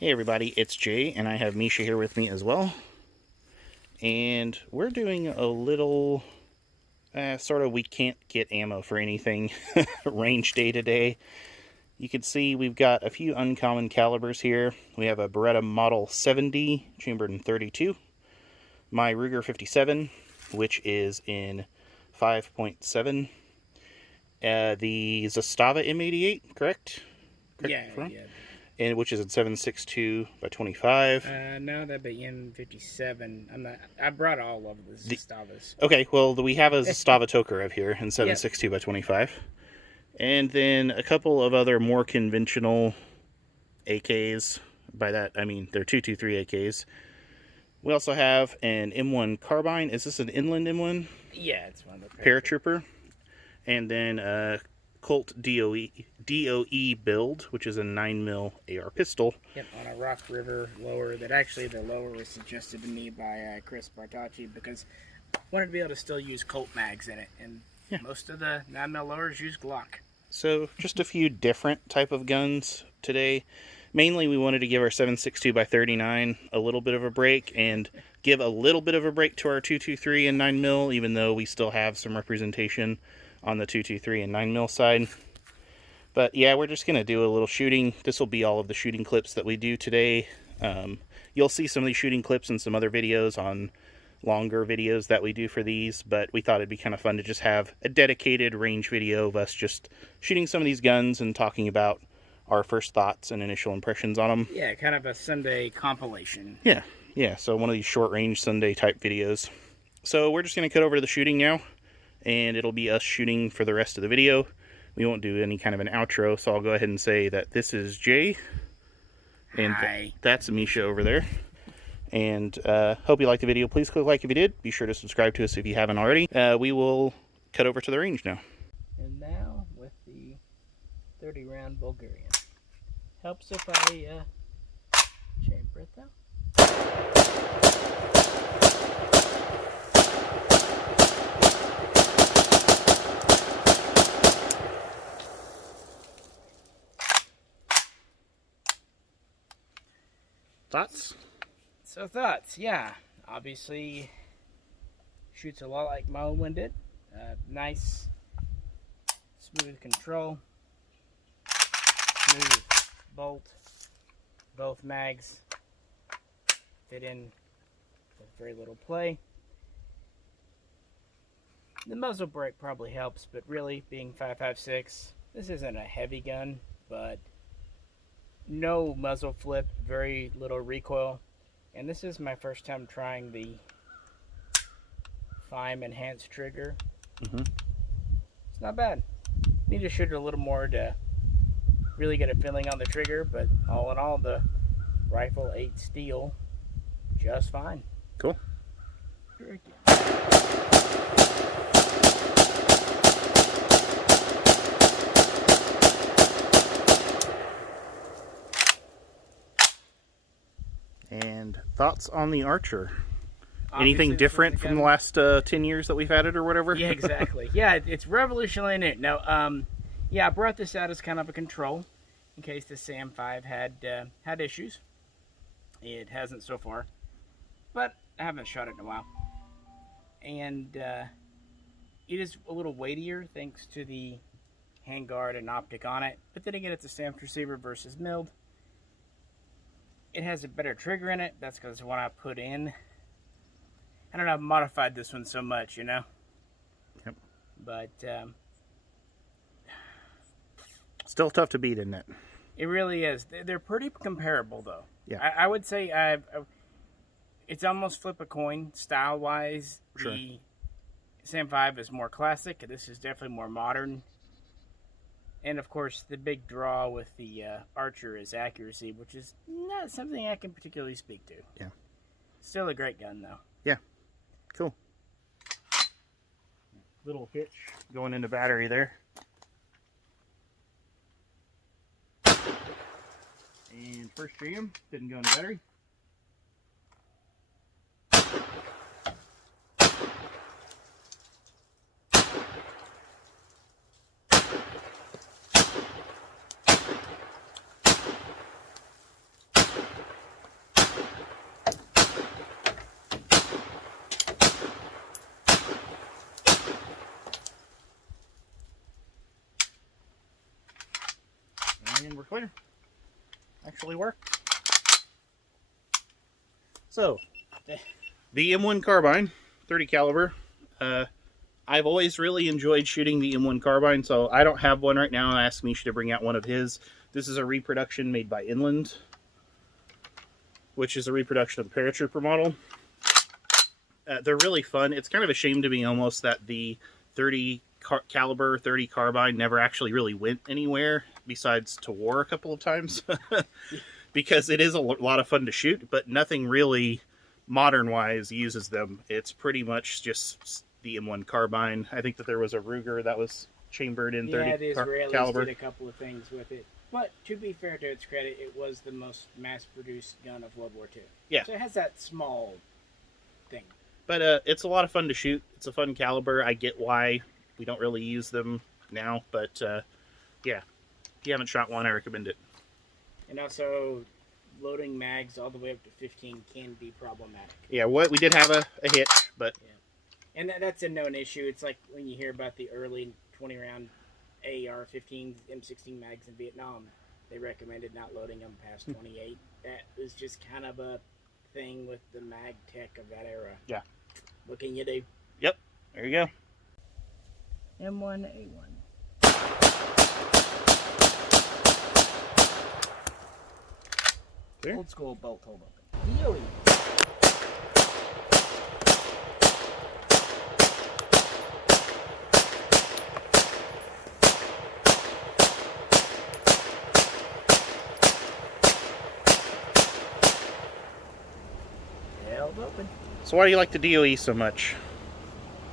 Hey everybody, it's Jay, and I have Misha here with me as well. And we're doing a little, sort of we can't get ammo for anything range day to day. You can see we've got a few uncommon calibers here. We have a Beretta Model 70, chambered in .32. My Ruger 57, which is in 5.7. The Zastava M88, correct? Yeah. And which is at 7.62 by 25. No, that'd be M57. I brought all of the Zastavas. Okay, well, we have a Zastava Tokarev here in 7.62 by 25. And then a couple of other more conventional AKs. By that, I mean they're 223 AKs. We also have an M1 carbine. Is this an inland M1? Yeah, it's one of the Paratrooper. And then Colt DOE build, which is a 9mm AR pistol. Yep, on a Rock River lower. That actually the lower was suggested to me by Chris Bartacci because I wanted to be able to still use Colt mags in it, and most of the 9mm lowers use Glock. So just a few different type of guns today. Mainly we wanted to give our 7.62 by 39 a little bit of a break and give a little bit of a break to our 223 and 9mm, even though we still have some representation on the 223 and 9mm side. But yeah, we're just going to do a little shooting. This will be all of the shooting clips that we do today. You'll see some of these shooting clips in some other videos on longer videos that we do for these, but we thought it'd be kind of fun to just have a dedicated range video of us just shooting some of these guns and talking about our first thoughts and initial impressions on them. Yeah, kind of a Sunday compilation. Yeah, so one of these short range Sunday type videos. So we're just going to cut over to the shooting now, and it'll be us shooting for the rest of the video. We won't do any kind of an outro, so I'll go ahead and say that this is Jay, and that's Misha over there. And hope you liked the video. Please click like if you did. Be sure to subscribe to us if you haven't already. We will cut over to the range now. And now with the 30-round Bulgarian. Helps if I chamber it though. Thoughts? So thoughts, yeah. Obviously, shoots a lot like my old one did. Nice, smooth control. Smooth bolt. Both mags fit in with very little play. The muzzle brake probably helps, but really, being 5.56, this isn't a heavy gun, but no muzzle flip, very little recoil. And this is my first time trying the FIME enhanced trigger. It's not bad. Need to shoot it a little more to really get a feeling on the trigger, but all in all, the rifle 8 steel, just fine. Cool. And thoughts on the Archer? Anything different from the last 10 years that we've had it or whatever? Yeah, exactly. Yeah, it's revolutionary new. No, yeah, I brought this out as kind of a control in case the SAM5 had issues. It hasn't so far, but I haven't shot it in a while. And it is a little weightier thanks to the handguard and optic on it. But then again, it's a stamped receiver versus milled. It has a better trigger in it. That's because the one I put in, I don't know, I've modified this one so much, you know? Yep. But, still tough to beat, isn't it? It really is. They're pretty comparable, though. Yeah. I would say it's almost flip a coin, style-wise. Sure. The SAM5 is more classic. This is definitely more modern. And, of course, the big draw with the Archer is accuracy, which is not something I can particularly speak to. Yeah. Still a great gun, though. Yeah. Cool. Little hitch going into battery there. And first jam didn't go into battery. clear. Actually work. So, the M1 carbine, 30 caliber. I've always really enjoyed shooting the M1 carbine, so I don't have one right now. I asked Misha to bring out one of his. This is a reproduction made by Inland, which is a reproduction of the Paratrooper model. They're really fun. It's kind of a shame to me almost that the 30 caliber 30 carbine never actually really went anywhere besides to war a couple of times. Because it is a lot of fun to shoot, but nothing really modern-wise uses them. It's pretty much just the M1 carbine. I think that there was a Ruger that was chambered in 30 caliber. Did a couple of things with it. But to be fair to its credit, it was the most mass-produced gun of World War II. Yeah. So it has that small thing. But it's a lot of fun to shoot. It's a fun caliber. I get why we don't really use them now, but yeah. If you haven't shot one, I recommend it. And also, loading mags all the way up to 15 can be problematic. Yeah, we did have a hitch, but... Yeah. And that's a known issue. It's like when you hear about the early 20-round AR-15 M16 mags in Vietnam. They recommended not loading them past 28. That was just kind of a thing with the mag tech of that era. Yeah. What can you do? Yep, there you go. M1A1. There. Old school bolt hold open. DOE. Held open. So why do you like the DOE so much?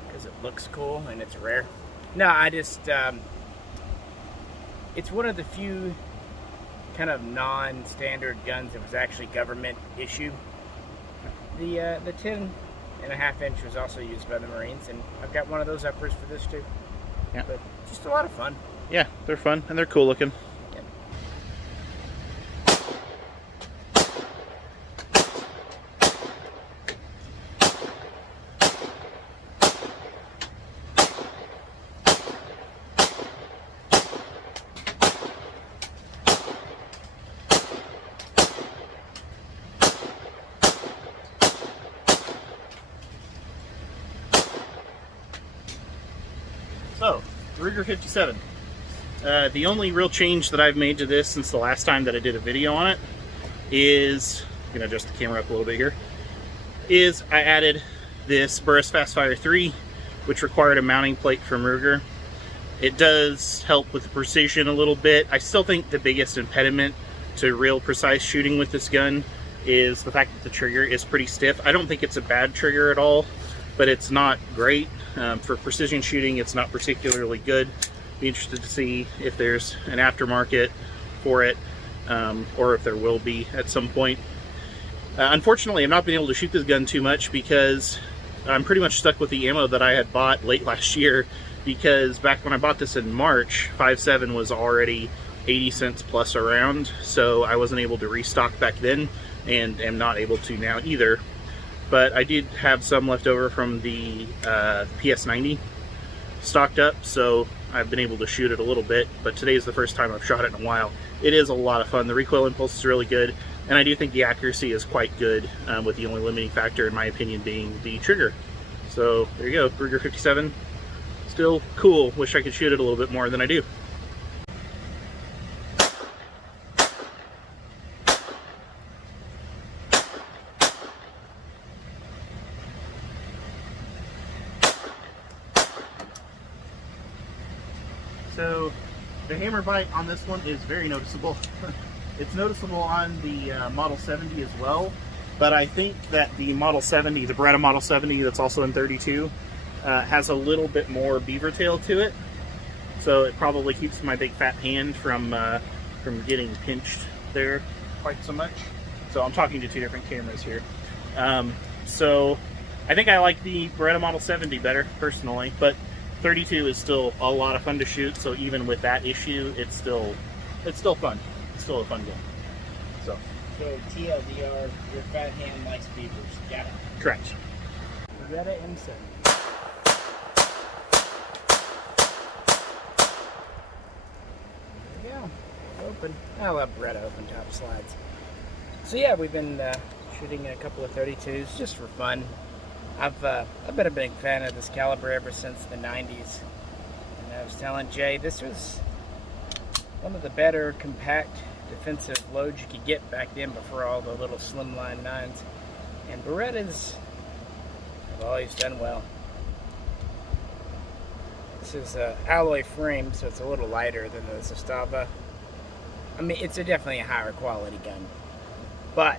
Because it looks cool and it's rare. No, I just it's one of the few kind of non-standard guns that was actually government issue. The 10.5 inch was also used by the Marines, and I've got one of those uppers for this too. Yeah, but just a lot of fun. Yeah, they're fun and they're cool looking. Yeah. So, Ruger 57. The only real change that I've made to this since the last time that I did a video on it is, I'm going to adjust the camera up a little bit here, is I added this Burris Fastfire 3, which required a mounting plate from Ruger. It does help with the precision a little bit. I still think the biggest impediment to real precise shooting with this gun is the fact that the trigger is pretty stiff. I don't think it's a bad trigger at all, but it's not great. For precision shooting, it's not particularly good. Be interested to see if there's an aftermarket for it, or if there will be at some point. Unfortunately, I've not been able to shoot this gun too much because I'm pretty much stuck with the ammo that I had bought late last year, because back when I bought this in March, 5.7 was already 80 cents plus a round, so I wasn't able to restock back then, and am not able to now either. But I did have some left over from the PS90 stocked up, so I've been able to shoot it a little bit, but today is the first time I've shot it in a while. It is a lot of fun. The recoil impulse is really good, and I do think the accuracy is quite good, with the only limiting factor, in my opinion, being the trigger. So there you go, Ruger 57. Still cool. Wish I could shoot it a little bit more than I do. So the hammer bite on this one is very noticeable. It's noticeable on the Model 70 as well, but I think that the Model 70, the Beretta Model 70 that's also in 32, has a little bit more beaver tail to it. So it probably keeps my big fat hand from getting pinched there quite so much. So I'm talking to two different cameras here. So I think I like the Beretta Model 70 better, personally, but 32 is still a lot of fun to shoot, so even with that issue, it's still fun. It's still a fun gun. So TLDR, your fat hand likes beavers. Got it. Correct. Beretta M70. There we go. open. I love Beretta open top slides. So yeah, we've been shooting a couple of 32s just for fun. I've been a big fan of this caliber ever since the 90s. And I was telling Jay, this was one of the better compact defensive loads you could get back then before all the little slimline 9s. And Berettas have always done well. This is an alloy frame, so it's a little lighter than the Zastava. I mean, it's definitely a higher quality gun. But,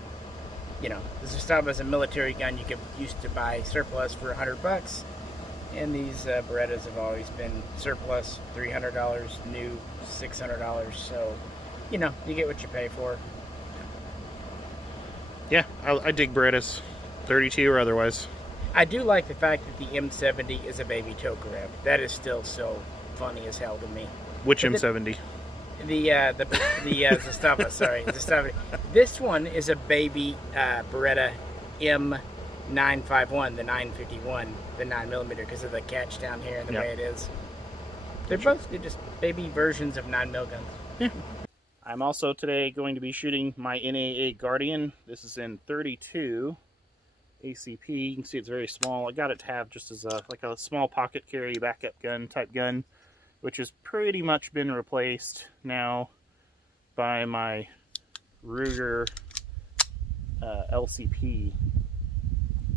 you know, the Zastava is a military gun you could used to buy surplus for $100. And these Berettas have always been surplus, $300, new $600. So, you know, you get what you pay for. Yeah, I dig Berettas, 32 or otherwise. I do like the fact that the M70 is a baby tow grab. That is still so funny as hell to me. Which M70? The Zastava, sorry, Zastava. This one is a baby Beretta M951, the 951, the 9mm, because of the catch down here and the way it is. They're both just baby versions of 9mm guns. Yeah. I'm also today going to be shooting my NAA Guardian. This is in 32 ACP. You can see it's very small. I got it to have just as like a small pocket carry backup gun type gun, which has pretty much been replaced now by my Ruger LCP.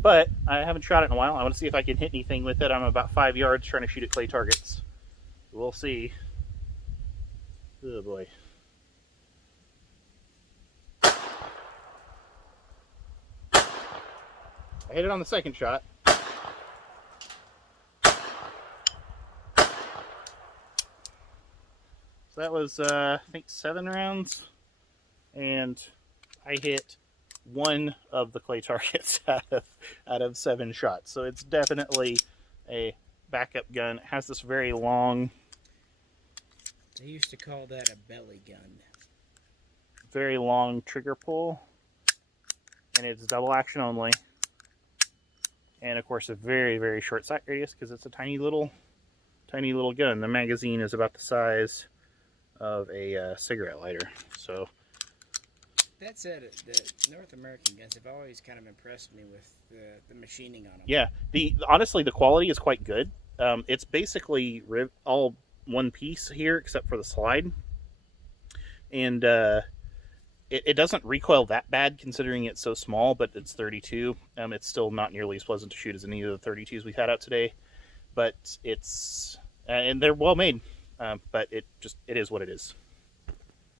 But I haven't shot it in a while. I want to see if I can hit anything with it. I'm about 5 yards trying to shoot at clay targets. We'll see. Oh boy. I hit it on the second shot. So that was, I think, 7 rounds. And I hit one of the clay targets out of 7 shots. So it's definitely a backup gun. It has this very long... They used to call that a belly gun. Very long trigger pull. And it's double action only. And of course a very, very short sight radius because it's a tiny little gun. The magazine is about the size of a cigarette lighter. So that said, the North American guns have always kind of impressed me with the machining on them. Yeah, honestly the quality is quite good. It's basically all one piece here except for the slide, and it doesn't recoil that bad considering it's so small, but it's 32. It's still not nearly as pleasant to shoot as any of the 32s we've had out today, but it's and they're well made, but it is what it is.